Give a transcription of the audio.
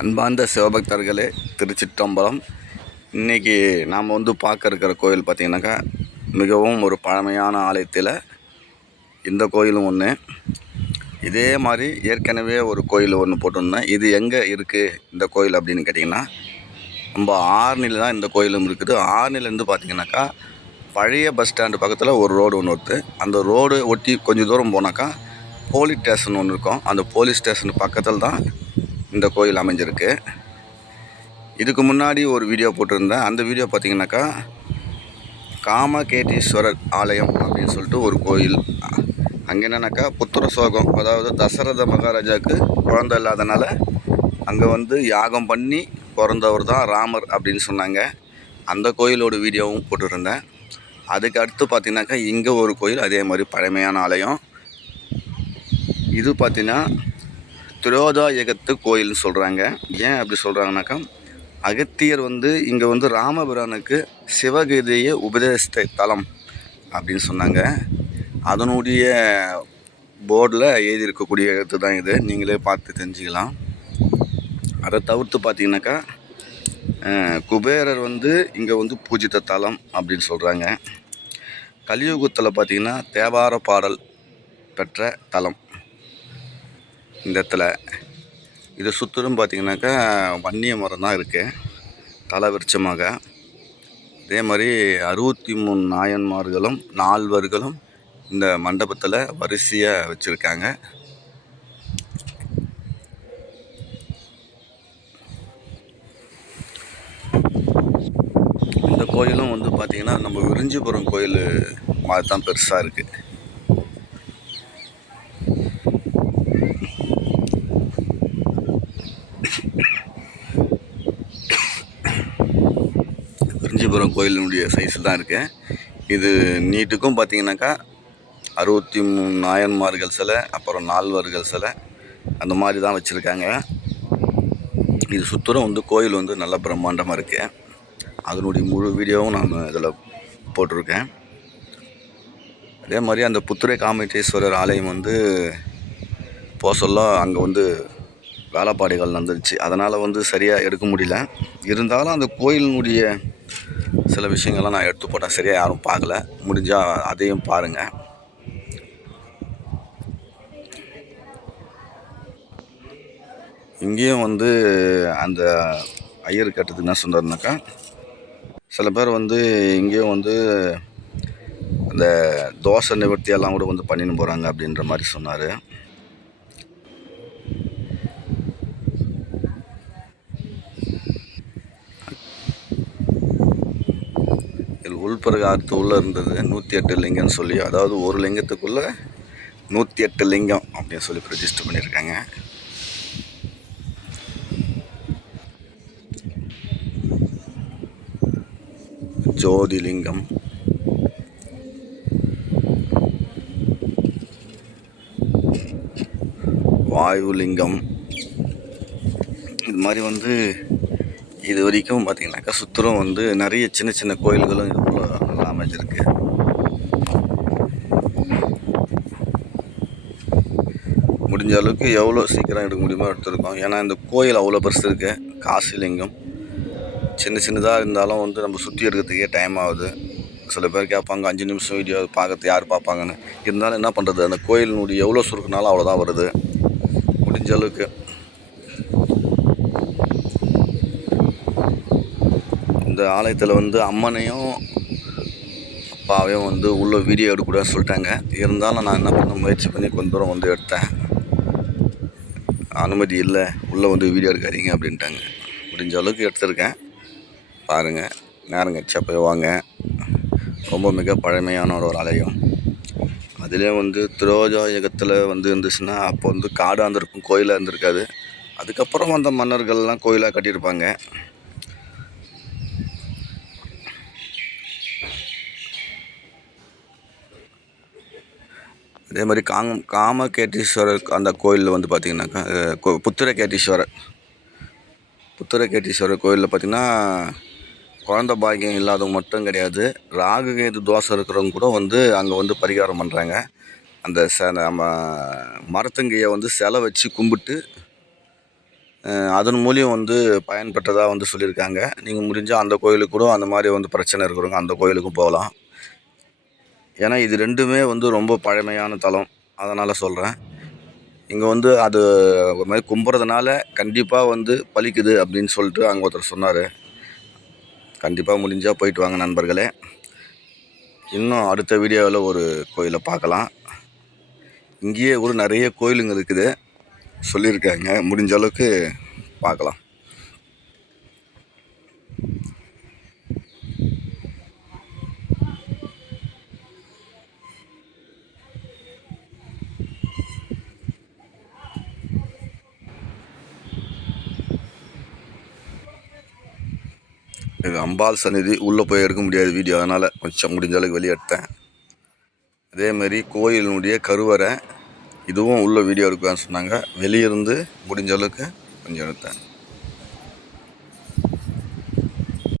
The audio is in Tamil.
அன்பார்ந்த சிவபக்தர்களே, திருச்சிற்றம்பலம். இன்றைக்கி நாம் பார்க்க இருக்கிற கோயில் பார்த்திங்கனாக்கா மிகவும் ஒரு பழமையான ஆலயத்தில் இந்த கோயிலும் ஒன்று. இதே மாதிரி ஏற்கனவே ஒரு கோயில் ஒன்று போட்டிருந்தேன். இது எங்கே இருக்குது இந்த கோயில் அப்படின்னு கேட்டிங்கன்னா, நம்ம ஆரணியில் தான் இந்த கோயிலும் இருக்குது. ஆரணிலேருந்து பார்த்திங்கனாக்கா பழைய பஸ் ஸ்டாண்டு பக்கத்தில் ஒரு ரோடு ஒன்று வருது. அந்த ரோடு ஒட்டி கொஞ்சம் தூரம் போனாக்கா போலீஸ் ஸ்டேஷன் ஒன்று இருக்கும். அந்த போலீஸ் ஸ்டேஷன் பக்கத்தில் தான் இந்த கோயில் அமைஞ்சிருக்கு. இதுக்கு முன்னாடி ஒரு வீடியோ போட்டிருந்தேன். அந்த வீடியோ பார்த்திங்கனாக்கா காமகேட்டீஸ்வரர் ஆலயம் அப்படின்னு சொல்லிட்டு ஒரு கோயில். அங்கே என்னன்னாக்கா புத்திர சோகம், அதாவது தசரத மகாராஜாவுக்கு குழந்தை இல்லாதனால அங்கே யாகம் பண்ணி பிறந்தவர் தான் ராமர் அப்படின்னு சொன்னாங்க. அந்த கோயிலோட வீடியோவும் போட்டுருந்தேன். அதுக்கு அடுத்து பார்த்திங்கனாக்கா இங்கே ஒரு கோயில், அதே மாதிரி பழமையான ஆலயம். இது பார்த்திங்கன்னா திரோதாயகத்து கோயில்னு சொல்கிறாங்க. ஏன் அப்படி சொல்கிறாங்கனாக்கா, அகத்தியர் இங்கே ராமபிரானுக்கு சிவகீதையை உபதேசித்த தலம் அப்படின்னு சொன்னாங்க. அதனுடைய போர்டில் எழுதியிருக்கக்கூடிய எழுத்து தான் இது. நீங்களே பார்த்து தெரிஞ்சுக்கலாம். அதை தவிர்த்து பார்த்தீங்கன்னாக்கா குபேரர் இங்கே பூஜித்த தலம் அப்படின்னு சொல்கிறாங்க. கலியுகத்தில் பார்த்திங்கன்னா தேவார பாடல் பெற்ற தலம் இந்த இடத்துல. இதை சுற்றிலும் பார்த்திங்கனாக்கா வன்னிய மரம் தான் இருக்குது தலை விருட்சமாக. அதே மாதிரி 63 நாயன்மார்களும் 4வர்களும் இந்த மண்டபத்தில் வரிசையாக வச்சுருக்காங்க. இந்த கோயிலும் பார்த்திங்கன்னா நம்ம விரிஞ்சிபுரம் கோயில் மாதிரி தான் பெருசாக இருக்குது. விரிஞ்சிபுரம் கோயிலினுடைய சைஸில் தான் இருக்குது. இது நீட்டுக்கும் பார்த்திங்கனாக்கா 63 நாயன்மார்கள் சிலை, அப்புறம் 4வர்கள் சிலை, அந்த மாதிரி தான் வச்சுருக்காங்க. இது சுத்தரும் கோயில் நல்ல பிரம்மாண்டமாக இருக்குது. அதனுடைய முழு வீடியோவும் நான் இதில் போட்டிருக்கேன். அதே மாதிரி அந்த புத்திர காமேட்டீஸ்வரர் ஆலயம் போக சொல்ல அங்கே வேலைப்பாடுகள் நடந்துருச்சு. அதனால் சரியாக எடுக்க முடியல. இருந்தாலும் அந்த கோயிலினுடைய சில விஷயங்கள்லாம் நான் எடுத்து போட்டேன். சரியாக யாரும் பார்க்கல. முடிஞ்சால் அதையும் பாருங்கள். இங்கேயும் அந்த ஐயர் கேட்டதுக்கு என்ன சொன்னார்னாக்கா, சில பேர் இங்கேயும் அந்த தோசை நிவர்த்தியெல்லாம் கூட பண்ணின்னு போகிறாங்க அப்படின்ற மாதிரி சொன்னார். உள்பிரகாரத்து உள்ளே இருந்தது 108 லிங்கம்னு சொல்லி, அதாவது ஒரு லிங்கத்துக்குள்ளே 108 லிங்கம் அப்படின்னு சொல்லி ரெஜிஸ்டர் பண்ணியிருக்காங்க. ஜோதிலிங்கம், வாயுலிங்கம், இது மாதிரி இது வரைக்கும் பார்த்திங்கனாக்கா சுத்தரும் நிறைய சின்ன சின்ன கோயில்களும் இதுக்குள்ள நல்லா அமைஞ்சிருக்கு. முடிஞ்ச அளவுக்கு எவ்வளோ சீக்கிரம் எடுக்க முடியுமோ எடுத்துருக்கோம். ஏன்னா இந்த கோயில் அவ்வளோ பெருசு இருக்குது. காசிலிங்கம் சின்ன சின்னதாக இருந்தாலும் நம்ம சுற்றி எடுக்கிறதுக்கே டைம் ஆகுது. சில பேர் கேட்பாங்க 5 நிமிஷம் வீடியோ பார்க்கறது யார் பார்ப்பாங்கன்னு. இருந்தாலும் என்ன பண்ணுறது, அந்த கோயிலினுடைய எவ்வளோ சுருக்குனாலும் அவ்வளோதான் வருது. முடிஞ்ச அளவுக்கு இந்த ஆலயத்தில் அம்மனையும் அப்பாவையும் உள்ள வீடியோ எடுக்கக்கூடாதுன்னு சொல்லிட்டாங்க. இருந்தாலும் நான் என்ன பண்ண முயற்சி பண்ணி கொஞ்சம் தூரம் எடுத்தேன். அனுமதி இல்லை, உள்ளே வீடியோ எடுக்காதீங்க அப்படின்ட்டாங்க. முடிஞ்ச அளவுக்கு எடுத்திருக்கேன். பாருங்கள், நேரம் கட்சா போய் வாங்க. ரொம்ப மிக பழமையான ஒரு ஆலயம். அதிலே திரோஜாயகத்தில் இருந்துச்சுன்னா அப்போ காடாக இருந்திருக்கும், கோயிலாக இருந்திருக்காது. அதுக்கப்புறம் வந்த மன்னர்கள்லாம் கோயிலாக கட்டியிருப்பாங்க. அதே மாதிரி காமகேட்டீஸ்வரர் அந்த கோயிலில் பார்த்திங்கனாக்கா புத்திரகேட்டீஸ்வரர் கோயிலில் பார்த்திங்கன்னா குழந்த பாக்கியம் இல்லாதவங்க மட்டும் கிடையாது, ராகுகேது தோசை இருக்கிறவங்க கூட அங்கே பரிகாரம் பண்ணுறாங்க. அந்த நம்ம மரத்தங்கையை சிலை வச்சு கும்பிட்டு அதன் மூலியம் வந்து பயன்பெற்றதாக வந்து சொல்லியிருக்காங்க. நீங்கள் முடிஞ்சால் அந்த கோயிலுக்கு கூட அந்த மாதிரி வந்து பிரச்சனை இருக்கிறவங்க அந்த கோயிலுக்கும் போகலாம். ஏன்னா இது ரெண்டுமே வந்து ரொம்ப பழமையான தலம், அதனால் சொல்கிறேன். இங்கே வந்து அது ஒரு மாதிரி கும்புறதுனால கண்டிப்பாக வந்து பலிக்குது அப்படின்னு சொல்லிட்டு அங்கே ஒருத்தர் சொன்னார். கண்டிப்பாக முடிஞ்சால் போயிட்டு வாங்க நண்பர்களே. இன்னும் அடுத்த வீடியோவில் ஒரு கோயிலை பார்க்கலாம். இங்கேயே கூட நிறைய கோயிலுங்க இருக்குது சொல்லியிருக்காங்க, முடிஞ்ச அளவுக்கு பார்க்கலாம். இது அம்பாள் சந்நிதி, உள்ளே போய் எடுக்க முடியாது வீடியோ, அதனால் கொஞ்சம் முடிஞ்ச அளவுக்கு வெளியே எடுத்தேன். அதேமாரி கோயிலினுடைய கருவறை, இதுவும் உள்ள வீடியோ எடுக்கலான்னு சொன்னாங்க, வெளியிருந்து முடிஞ்ச அளவுக்கு கொஞ்சம் எடுத்தேன்.